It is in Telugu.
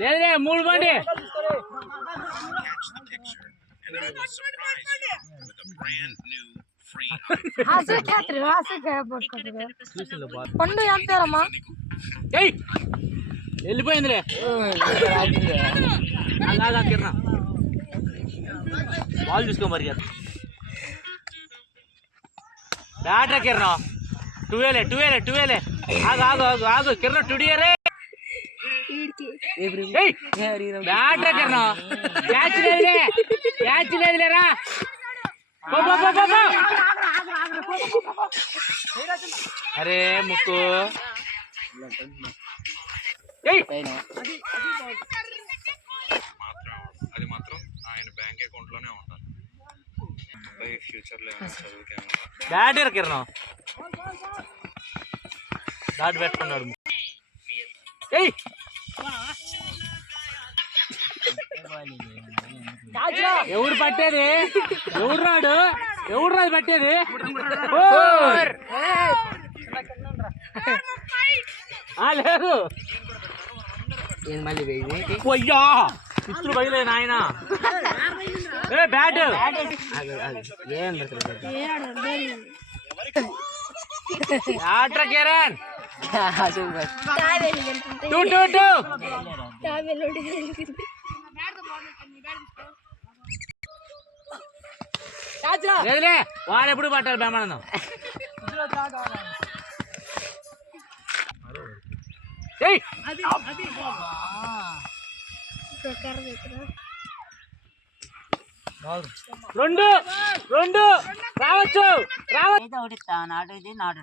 లేదే మూడు బండి పండు ఎంతేరమ్మా వెళ్ళిపోయిందిలే అలాగా కిరణా బాల్ చూసుకో మరి బ్యాటరీ కిరణా టూవేలే ఆగు ఆగు ఆగు ఆగు కిరణ్ టుడియరే బ్యాటరీ కిరణా క్యాచ్ లేదులేరా అరే ముక్కు అది మాత్రం ఆయన బ్యాంక్ అకౌంట్ లోనే ఉండాలి. ఫ్యూచర్ లో బ్యాటర్ కిరణం బ్యాట్ పెట్టుకున్నాడు. ఎవరు పట్టేది ఎవరు రాడు పట్టేది లేదు అయ్యా పిచ్చులు బయలే నాయన బ్యాట్ ఆట్రా కిరణ్ లేదులే వాడు ఎప్పుడు పట్టాలి బ్రహ్మానందం రెండు రావచ్చు ఒకటి నాటు ఇది నాటు